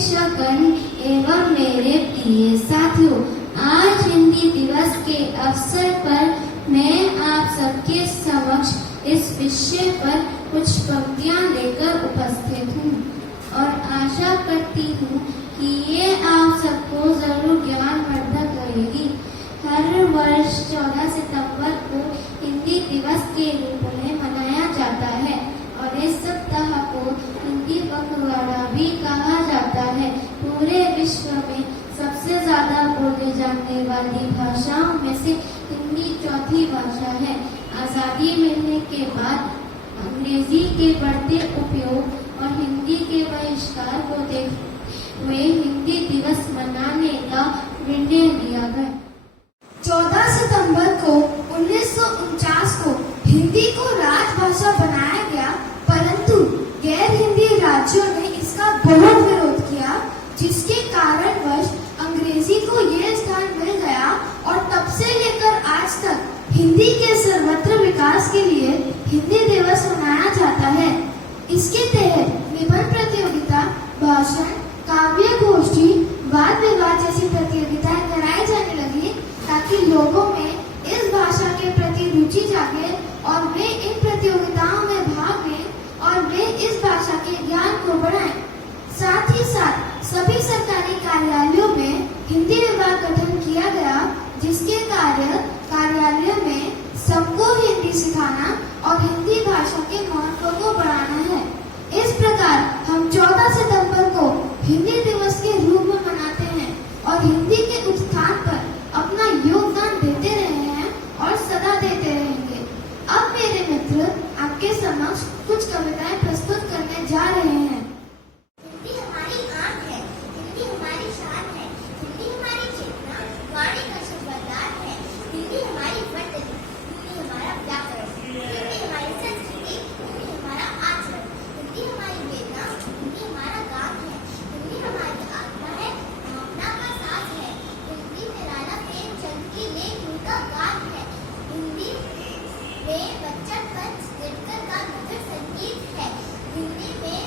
शिक्षकगण एवं मेरे प्रिय साथियों, आज हिंदी दिवस के अवसर पर मैं आप सबके समक्ष इस विषय पर कुछ पंक्तियां लेकर उपस्थित हूँ और आशा करती हूँ कि ये आप सबको जरूर ज्ञानवर्धक रहेगी। हर वर्ष 14 सितंबर को हिंदी दिवस के रूप में मनाया जाता है और इस सप्ताह को हिंदी पखवाड़ा भी कहा जाता है। पूरे विश्व में सबसे ज्यादा बोले जाने वाली भाषाओं में से हिंदी चौथी भाषा है। आजादी मिलने के बाद अंग्रेजी के बढ़ते उपयोग और हिंदी के बहिष्कार को देखते हुए हिंदी दिवस मनाने का निर्णय लिया गया। 14 सितंबर को 1949 को हिंदी को राजभाषा बनाया गया, परंतु गैर हिंदी राज्यों ने इसका बहुत विरोध किया, जिसके कारणवश अंग्रेजी को यह स्थान मिल गया और तब से लेकर आज तक हिंदी के सर्वत्र विकास के लिए हिंदी दिवस मनाया जाता है। इसके तहत निबंध प्रतियोगिता, भाषण, काव्य गोष्ठी, वाद विवाद जैसी प्रतियोगिताएं कराई जाने लगी ताकि लोगों में इस भाषा के प्रति रुचि जागे और वे इन प्रतियोगिताओं में भाग लें और वे इस भाषा के ज्ञान को बढ़ाएं। साथ ही साथ सभी सरकारी कार्यालयों में हिंदी विभाग गठन किया गया, जिसके कार्यालयों में सबको हिंदी सिखाना और हिंदी भाषा के महत्व को बढ़ाना है। इस प्रकार हम 14 सितंबर को हिंदी दिवस के रूप में मनाते हैं और हिंदी के उत्थान पर अपना योगदान देते रहे हैं और सदा देते रहेंगे। अब मेरे मित्र आपके समक्ष कुछ कविताएं प्रस्तुत करने जा रहे हैं। हिंदी हमारी आन है, हिंदी हमारी शान है, हिंदी हमारी चेतना, वाणी का शब्दार है, हिंदी हमारी वर्तनी, हिंदी हमारा व्याकरण, हिंदी हमारी संस्कृति, हिंदी हमारा आचरण, हिंदी हमारी वेदना, हिंदी हमारा गान है, हिंदी हमारी आत्मा है, भावना का साथ है, हिंदी में राणा प्रेमचंद की लेख उनका गान है, हिंदी में बच्चन पंच दिनकर का मधुर संगीत है, हिंदी में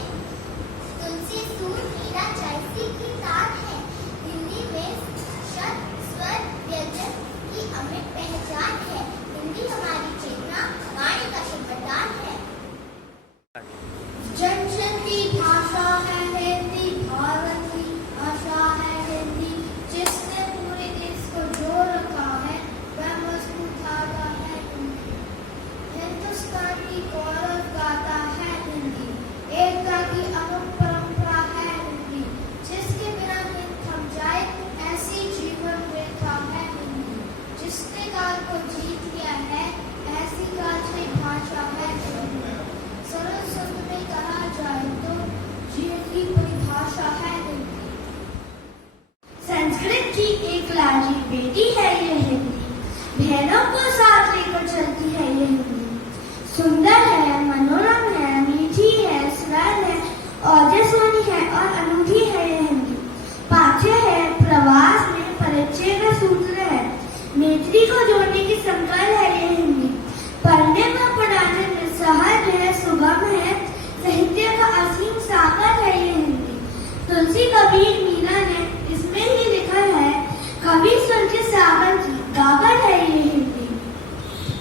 तुलसी सूर मीरा चाइसी की तार है, हिंदी में शब्द स्वर व्यंजन की अमिट पहचान है, हिंदी हमारी चेतना, वाणी का शब्दार है। जन जन की भाषा है हिंदी, भारत की भाषा है हिंदी, जिसने पूरे देश को जोड़ रखा है वह मजबूत धागा है हिंदी। हिंदुस्तान की गौरव गाथा है हिंदी, एकता की अमर परंपरा है हिंदी, जिसके बिना हिंद थम जाए ऐसी जीवन रेखा है हिंदी, जिसने काल को जीत लिया है ऐसी गाछी भाषा है हिंदी। सरल शब्द में कहा जाए तो जीवन की परिभाषा है हिंदी। संस्कृत की एक लाडली बेटी है ये हिंदी, बहनों को साथ लेकर चलती है ये हिंदी। सुंदर है, मनोरम है, मीठी है, सरल है, ओजस्वी है और अनूठी है ये हिंदी। पाठ्य है, प्रवास में परिचय का सूत्र है, मैत्री को जोड़ने की संकल्प है ये हिंदी। पढ़ने व पढ़ाने में सहज है, सुगम है, साहित्य का असीम सागर है ये हिंदी। तुलसी कबीर मीरा ने इसमें ही लिखा है, कवि सुन के सागर की गागर है ये हिंदी।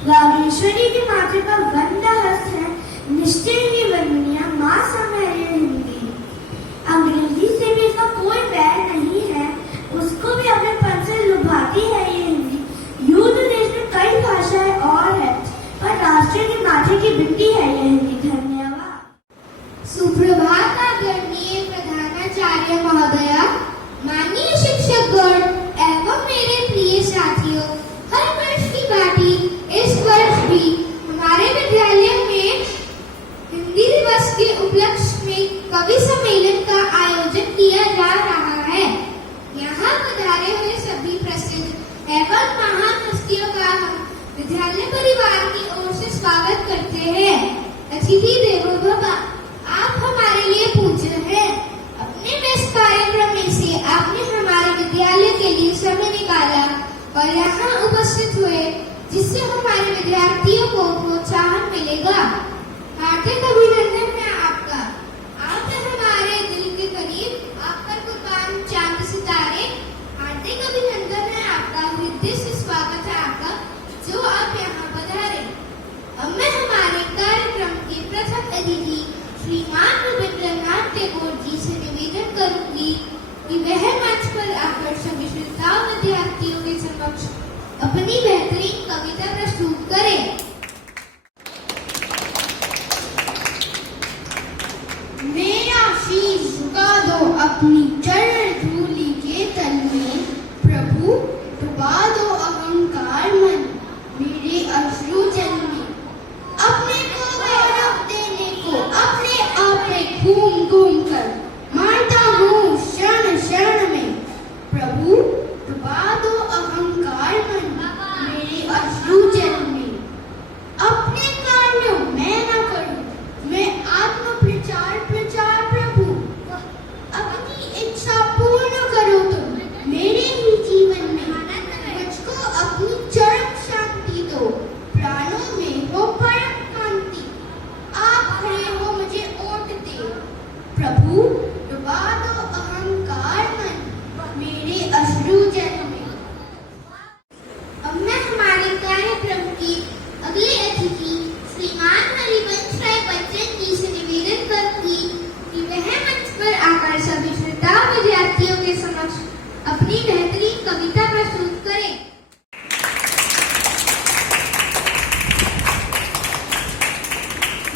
वागीश्वरी के माथे पर वंदा हस्त है, निश्चय ही वंदनीय माँ सम है ये हिंदी। अंग्रेजी से भी इसका कोई बैर नहीं है, उसको भी अपने पन से लुभाती है ये हिंदी। युद्ध देश में कई भाषाएं और है, पर राष्ट्र के माथे की बिंदी है ये हिंदी। धन्यवाद। सुप्रभात आदरणीय प्रधानाचार्य महोदया, माननीय शिक्षकगण एवं मेरे प्रिय साथियों, हर वर्ष की भांति इस वर्ष भी हमारे विद्यालय में हिंदी दिवस के उपलक्ष्य में कवि सम्मेलन का आयोजन किया जा रहा है। यहाँ पधारे हुए सभी प्रसिद्ध एवं महान हस्तियों का हम विद्यालय परिवार की ओर से स्वागत करते हैं। अतिथि देवो भव, आप हमारे लिए पूज्य हैं। अपने व्यस्त कार्यक्रम में से आपने हमारे विद्यालय के लिए समय निकाला और यहाँ उपस्थित हुए, जिससे हमारे विद्यार्थियों को प्रोत्साहन मिलेगा। हार्दिक अभिनंदन है आपका। आपने हमारे दिल के करीब आकर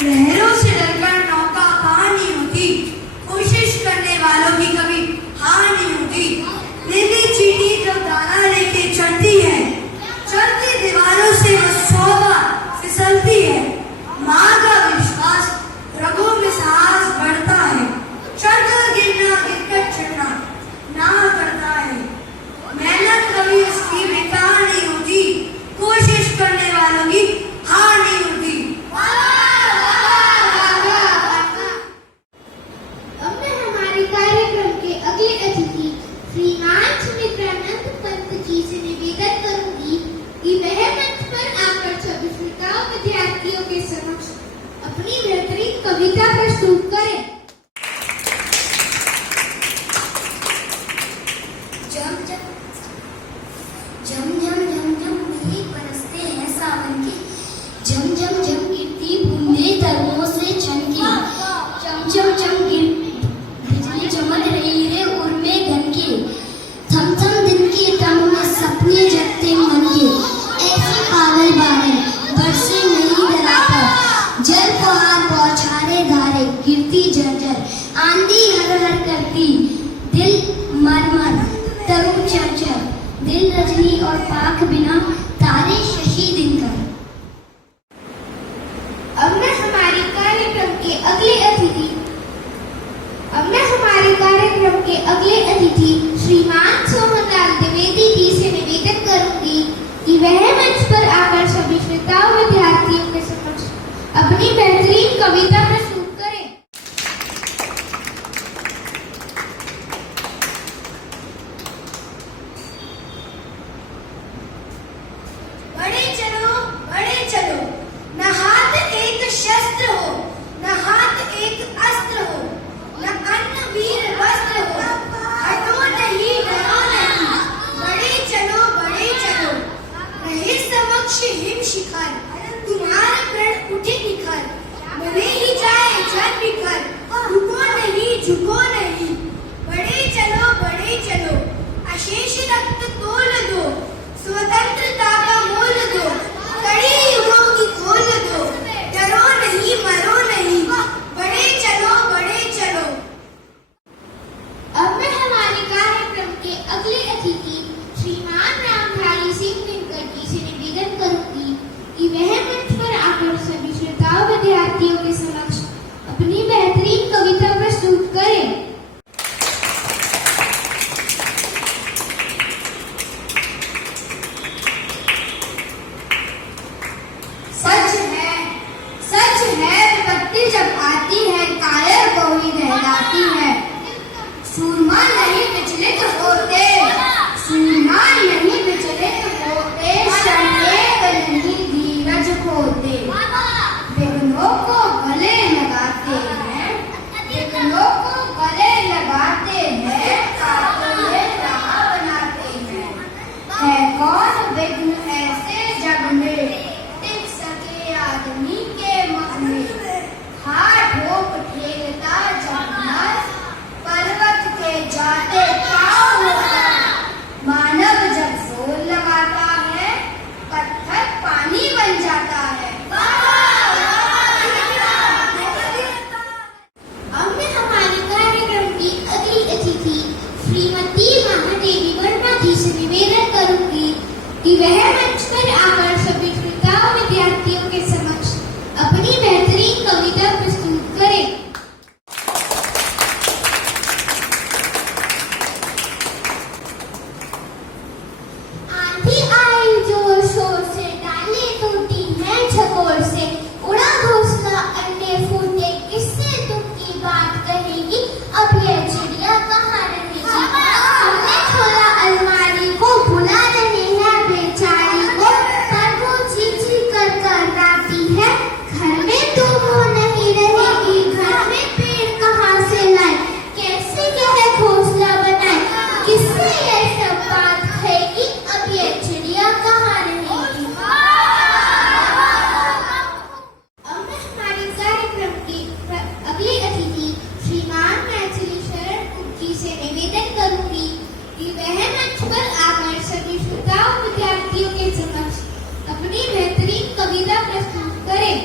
लहरों से डरकर नौका कहाँ नहीं होती, कोशिश करने वालों की कभी हार नहीं होती। नीली चींटी जब दाना लेके चढ़ती है, चढ़ती दीवारों से वो 100 बार फिसलती है। माँ का विश्वास, रगों में साहस बढ़ता है, चढ़कर गिरना गिरकर चढ़ना ना करता है। मेहनत कभी उसकी बेकार नहीं होती, कोशिश करने वालों की हार नहीं होती। अब मैं हमारे कार्यक्रम के अगले अतिथि श्रीमान सुमित्रानंद पंत जी से निवेदन करूंगी कि वह मंच पर आकर सभी श्रोताओं विद्यार्थियों के समक्ष अपनी बेहतरीन कविता प्रस्तुत करें। झम झम झम झम मेघ बरसते हैं सावन के, झम झम झम गिरती बूंदें तरवों से छनके, चम चम चम बिजली चमक रही है उर्मे घन के, थम थम दिन के तम में सपने जगते मन के, ऐसे पागल बादल बरसे नहीं डराता, जल फुहार बौछारे धारे गिरती झरझर, आंधी हर हर करती दिल मरमर तरु चरचर, दिल रजनी और पाख बिना तारे शशि दिनकर। अब मैं हमारे कार्यक्रम के अतिथि श्रीमान सोहनलाल द्विवेदी जी से निवेदन करूंगी कि वह मंच पर आकर सभी श्रोताओं विद्यार्थियों के समक्ष अपनी बेहतरीन कविता प्रस्तुत करें। बड़े चलो, न हाथ एक शस्त्र हो, न हाथ एक अस्त्र हो, न अन्न वीर वस्त्र हो, हटो नहीं डरो नहीं, बड़े चलो, रहे समक्ष हिम शिखर, तुम्हारे प्रण उठे निखर, मिले ही जाए जन निखर, रुको नहीं झुको नहीं, बड़े चलो, अशेष रक्त तोल दो, स्वतंत्रता का मोल दो, कड़ी युगों की खोल दो, डरो नहीं मरो नहीं, बड़े चलो। अब मैं हमारे कार्यक्रम के अगले अतिथि श्रीमान रामधारी सिंह दिनकर जी से निवेदन करूंगी कि वह मंच पर आकर सभी श्रोताओं विद्यार्थियों के समक्ष अपनी बेहतरीन कविता प्रस्तुत करें। सच है विपत्ति जब आती है, कायर को ही दहलाती है। सूरमा नहीं विचलित होते, शर्में नहीं धीरज खोते, विघ्नों को गले लगाते हैं, काबुले राह बनाते हैं। है कौन विघ्न ऐसे जग में, टिक सके आदमी के मन में, हाथ ठोक ठेलता जगमग, पर्वत के जाते पाँव होता, मानव जब जोर लगाता है, पत्थर पानी बन जाता है। अब मैं हमारे कार्यक्रम की अगली अतिथि श्रीमती महादेवी वर्मा जी से निवेदन करूंगी कि वह मंच पर आकर सभी श्रोताओं विद्यार्थियों के समक्ष अपनी बेहतरीन कविता प्रस्तुत करें। आंधी आई जोर शोर से, डाली टूटी है झकोर से, उड़ा घोंसला अंडे फूटे, किससे दुख की बात कहेगी, अब ये चिड़िया कहाँ रहेगी। हमने खोला अलमारी को, बुला रहे हैं बेचारी को, पर वो चींची कर राती है, घर में तुम हो नहीं रहेगी, घर में पेड़ कहाँ से लाए, कैसे यह घोंसला बनाए, किससे ये सब बात कहेगी, अब ये चिड़िया कहाँ रहेगी। अब मैं हमारे कार्यक्रम के अगले अतिथि श्रीमान मैथिली शरण जी से निवेदन करूंगी कि वह मंच पर आकर सभी श्रोताओं विद्यार्थियों के समक्ष अपनी बेहतरीन कविता प्रस्तुत करें।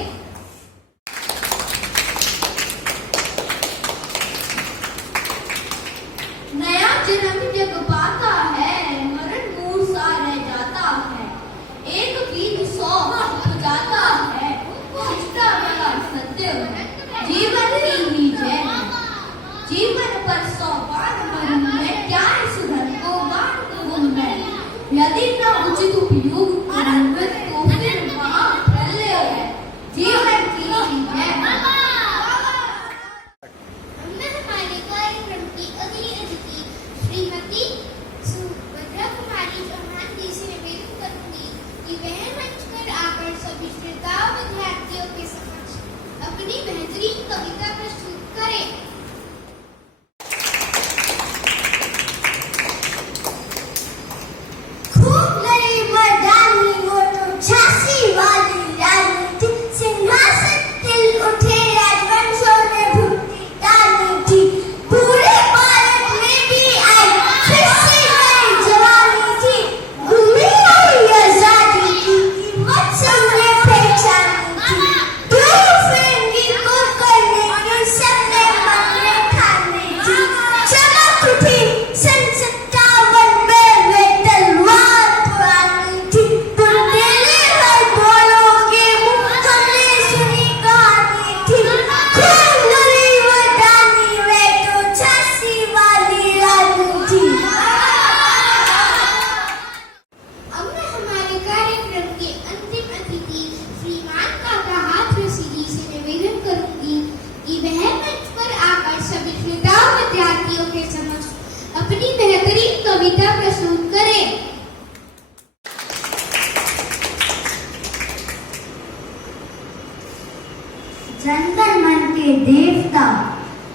जनगण मन के देवता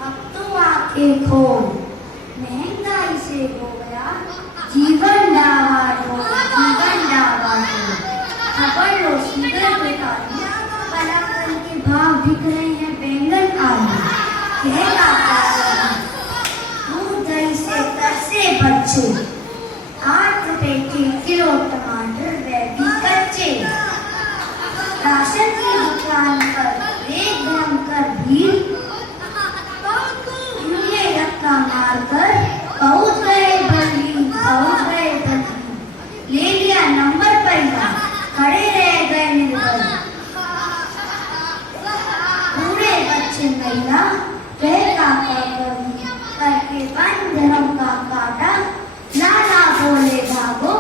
अब तो आंखें खोल, महंगाई से हो गया जीवन डावाडोल, जीवन डावाडोल। खबर लो सीधे बेकारी, परावल के भाव बिक रहे हैं बैंगन आलू। कहता दूध दही से तरसे बच्चे, 8 रुपए के किलो टमाटर वे भी कच्चे। राशन की दुकान पर एक भयंकर भीड़, इनने धक्का मारकर पहुंच गए बल्ली, पहुंच गए बल्ली। ले लिया नंबर पहिया, खड़े रह गए निर्बल। बूढ़े बच्चे महिला कह काका करके बन धर्म का काटा, लाला बोले भागो